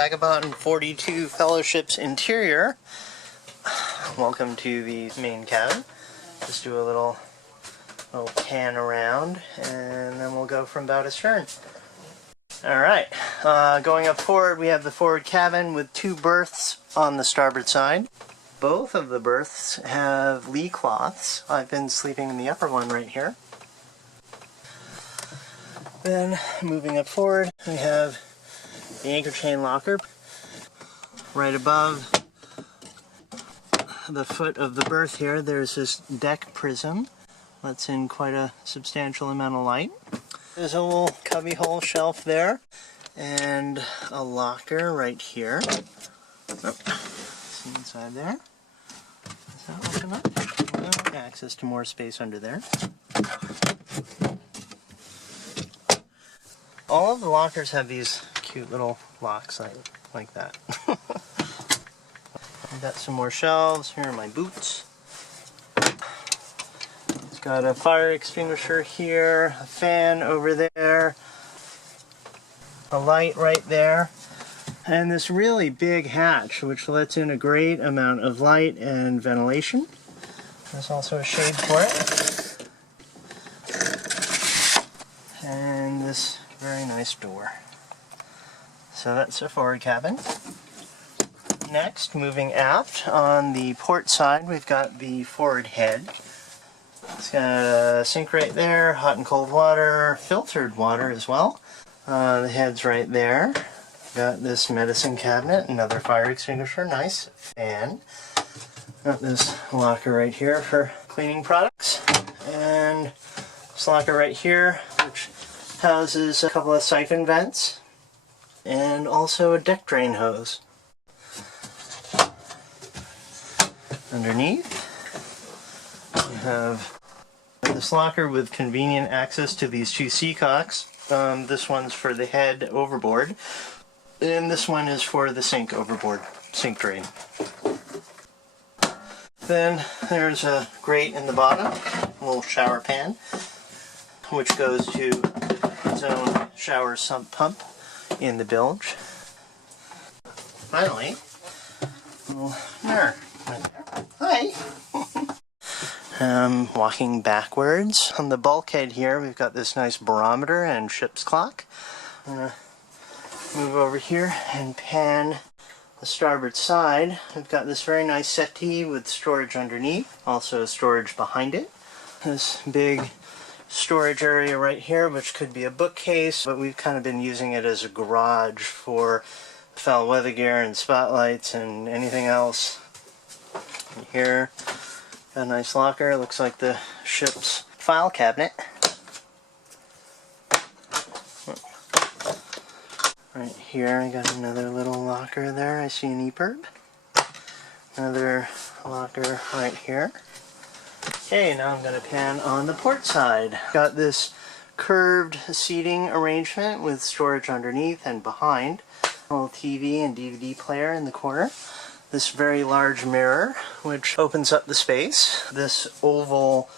Vagabond 42 Fellowship's interior. Welcome to the main cabin. Just do a little pan around, and then we'll go from bow to stern. Alright, going up forward, we have the forward cabin with 2 berths on the starboard side. Both of the berths have lee cloths. I've been sleeping in the upper one right here. Then, moving up forward, we have the anchor chain locker. Right above the foot of the berth here, there's this deck prism. Lets in quite a substantial amount of light. There's a little cubby hole shelf there, and a locker right here. Oh, see inside there. Does that open up? Well, access to more space under there. All of the lockers have these cute little locks like that. I've got some more shelves. Here are my boots. It's got a fire extinguisher here, a fan over there, a light right there, and this really big hatch which lets in a great amount of light and ventilation. There's also a shade for it. And this very nice door. So that's the forward cabin. Next, moving aft, on the port side, we've got the forward head. It's got a sink right there, hot and cold water, filtered water as well. The head's right there. Got this medicine cabinet, another fire extinguisher, nice fan. Got this locker right here for cleaning products. And this locker right here, which houses a couple of siphon vents. And also a deck drain hose. Underneath, we have this locker with convenient access to these 2 seacocks. This one's for the head overboard, and this one is for the sink overboard, sink drain. Then there's a grate in the bottom, a little shower pan, which goes to its own shower sump pump in the bilge. Finally, a little mirror. Hi! Walking backwards. On the bulkhead here, we've got this nice barometer and ship's clock. I'm going to move over here and pan the starboard side. We've got this very nice settee with storage underneath, also storage behind it. This big storage area right here, which could be a bookcase, but we've kind of been using it as a garage for foul weather gear and spotlights and anything else. Here, got a nice locker. Looks like the ship's file cabinet. Right here, I got another little locker there. I see an EPIRB. Another locker right here. Okay, now I'm going to pan on the port side. Got this curved seating arrangement with storage underneath and behind. A little TV and DVD player in the corner. This very large mirror, which opens up the space. This oval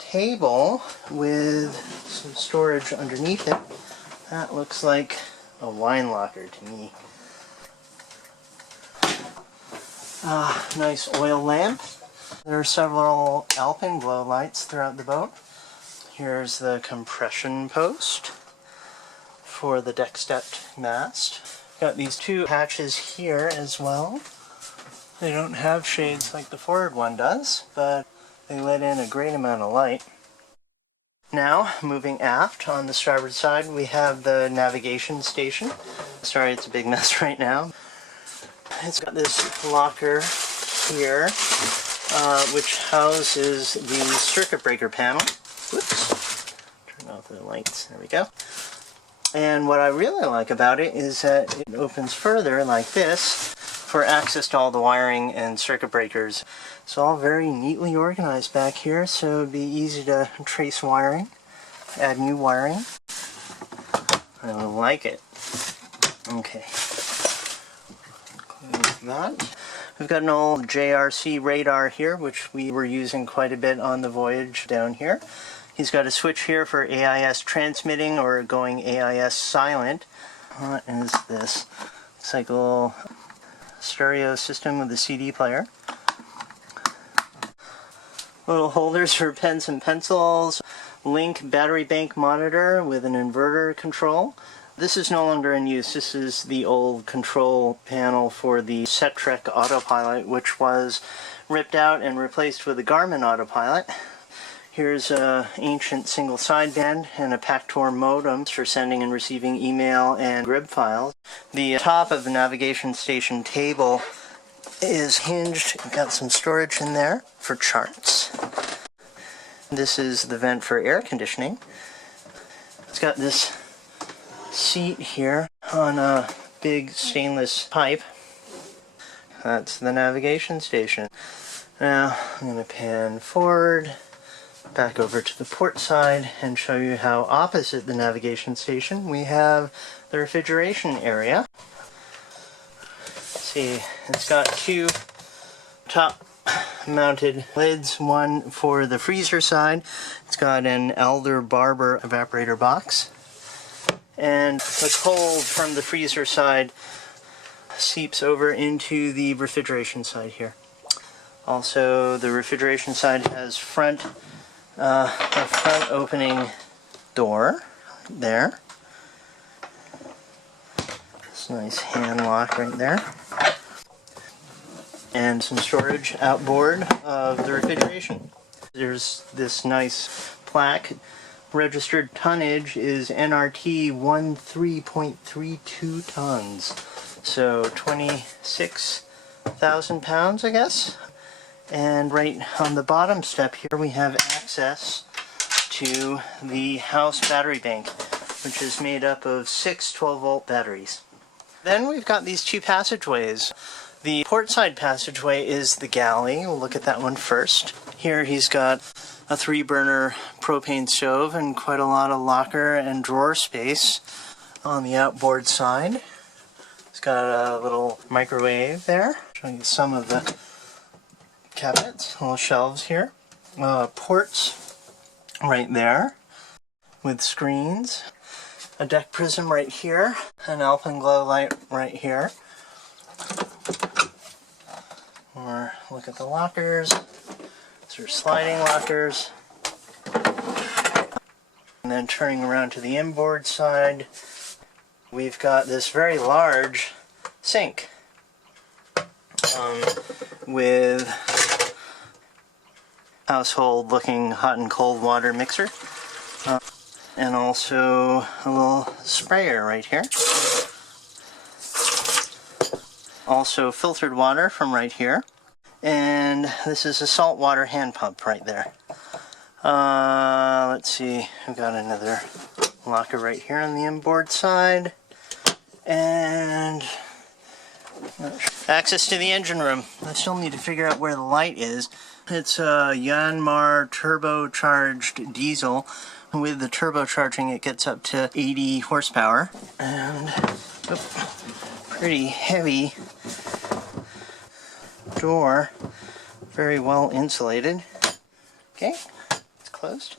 table with some storage underneath it. That looks like a wine locker to me. Nice oil lamp. There are several alpenglow lights throughout the boat. Here's the compression post for the deck stepped mast. Got these 2 hatches here as well. They don't have shades like the forward one does, but they let in a great amount of light. Now, moving aft, on the starboard side, we have the navigation station. Sorry, it's a big mess right now. It's got this locker here, which houses the circuit breaker panel. Whoops. Turn off the lights. There we go. And what I really like about it is that it opens further like this for access to all the wiring and circuit breakers. It's all very neatly organized back here, so it'd be easy to trace wiring, add new wiring. I like it. Okay. Close that. We've got an old Jrc Radar here, which we were using quite a bit on the voyage down here. He's got a switch here for AIS transmitting or going AIS silent. What is this? It's like a little stereo system with a CD player. Little holders for pens and pencils. Link battery bank monitor with an inverter control. This is no longer in use. This is the old control panel for the Setrec autopilot, which was ripped out and replaced with a Garmin autopilot. Here's an ancient single sideband and a Pactor modem for sending and receiving email and grib files. The top of the navigation station table is hinged. You've got some storage in there for charts. This is the vent for air conditioning. It's got this seat here on a big stainless pipe. That's the navigation station. Now I'm going to pan forward, back over to the port side, and show you how opposite the navigation station we have the refrigeration area. See, it's got two top mounted lids, one for the freezer side. It's got an Elder Barber evaporator box, and the cold from the freezer side seeps over into the refrigeration side here. Also, the refrigeration side has a front opening door there. It's a nice hand lock right there. And some storage outboard of the refrigeration. There's this nice plaque. Registered tonnage is NRT 13.32 tons. So 26,000 pounds, I guess. And right on the bottom step here we have access to the house battery bank, which is made up of 6 12-volt batteries. Then we've got these two passageways. The portside passageway is the galley. We'll look at that one first. Here he's got a 3-burner propane stove and quite a lot of locker and drawer space on the outboard side. It's got a little microwave there, showing you some of the cabinets, little shelves here. Ports right there with screens. A deck prism right here, an alpenglow light right here. Or look at the lockers. These are sliding lockers. And then turning around to the inboard side, we've got this very large sink with household looking hot and cold water mixer. And also a little sprayer right here. Also filtered water from right here. And this is a saltwater hand pump right there. Let's see, we've got another locker right here on the inboard side. And access to the engine room. I still need to figure out where the light is. It's a Yanmar turbocharged diesel. With the turbocharging, it gets up to 80 horsepower. And pretty heavy door, very well insulated. Okay, it's closed.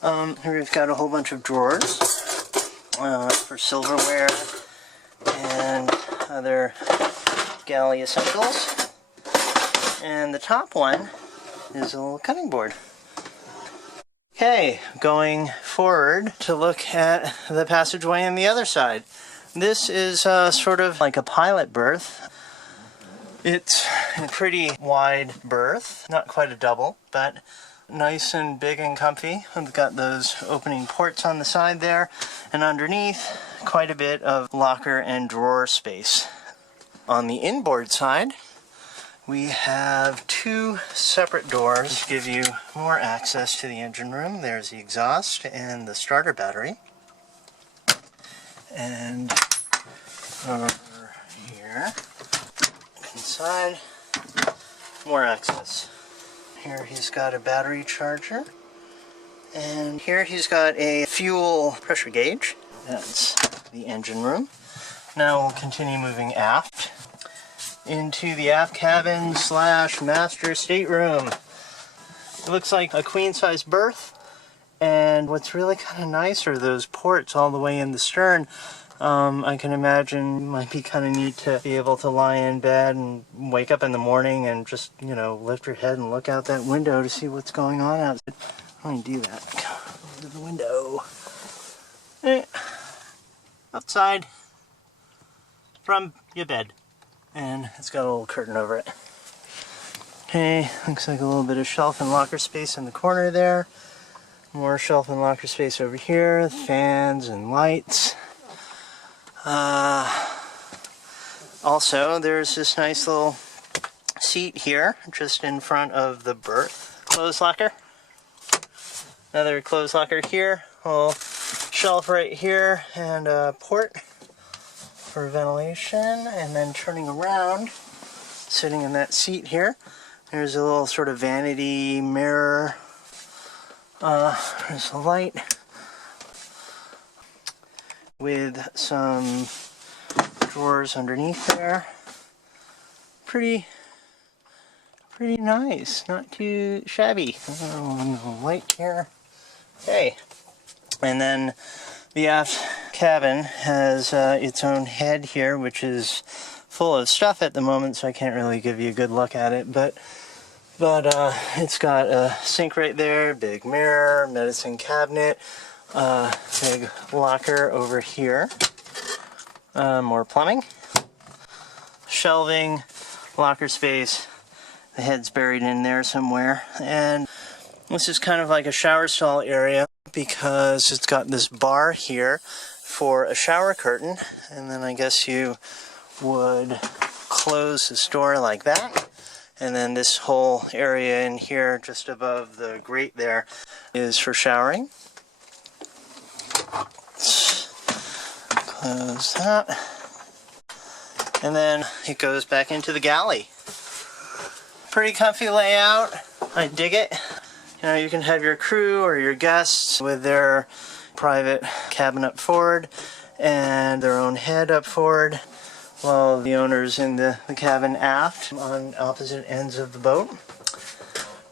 Here we've got a whole bunch of drawers for silverware and other galley essentials. And the top one is a little cutting board. Okay, going forward to look at the passageway on the other side. This is sort of like a pilot berth. It's a pretty wide berth, not quite a double, but nice and big and comfy. We've got those opening ports on the side there, and underneath quite a bit of locker and drawer space. On the inboard side, we have 2 separate doors which give you more access to the engine room. There's the exhaust and the starter battery. And over here, inside, more access. Here he's got a battery charger. And here he's got a fuel pressure gauge. That's the engine room. Now we'll continue moving aft into the aft cabin / master stateroom. It looks like a queen-size berth, and what's really kind of nice are those ports all the way in the stern I can imagine it might be kind of neat to be able to lie in bed and wake up in the morning and just, you know, lift your head and look out that window to see what's going on outside. Let me do that. Go to the window. Outside from your bed. And it's got a little curtain over it. Okay, looks like a little bit of shelf and locker space in the corner there. More shelf and locker space over here, fans and lights. Also, there's this nice little seat here, just in front of the berth clothes locker. Another clothes locker here, a little shelf right here, and a port for ventilation. And then turning around, sitting in that seat here, there's a little sort of vanity mirror. There's a light with some drawers underneath there. Pretty nice, not too shabby. Light here. Okay, and then the aft cabin has its own head here, which is full of stuff at the moment, so I can't really give you a good look at it, but it's got a sink right there, big mirror, medicine cabinet, big locker over here, more plumbing, shelving, locker space, the head's buried in there somewhere, and this is kind of like a shower stall area because it's got this bar here for a shower curtain, and then I guess you would close this door like that. And then this whole area in here, just above the grate there, is for showering. Close that. And then it goes back into the galley. Pretty comfy layout. I dig it. You know, you can have your crew or your guests with their private cabin up forward and their own head up forward, while the owner's in the cabin aft on opposite ends of the boat.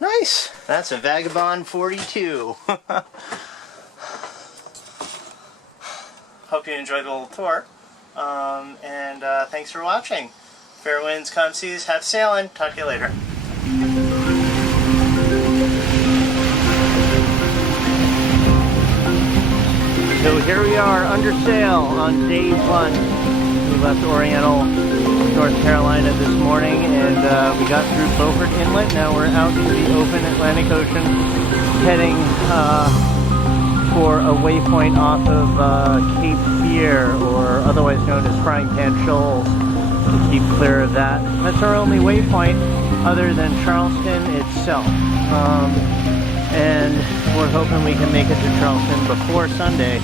Nice! That's a Vagabond 42. Hope you enjoyed the little tour. And thanks for watching. Fair winds, calm seas, happy sailing. Talk to you later. So here we are under sail on day 1. We left Oriental, North Carolina this morning, and we got through Beaufort Inlet. Now we're out into the open Atlantic Ocean, heading for a waypoint off of Cape Fear, or otherwise known as Frying Pan Shoals, to keep clear of that. That's our only waypoint other than Charleston itself. And we're hoping we can make it to Charleston before Sunday.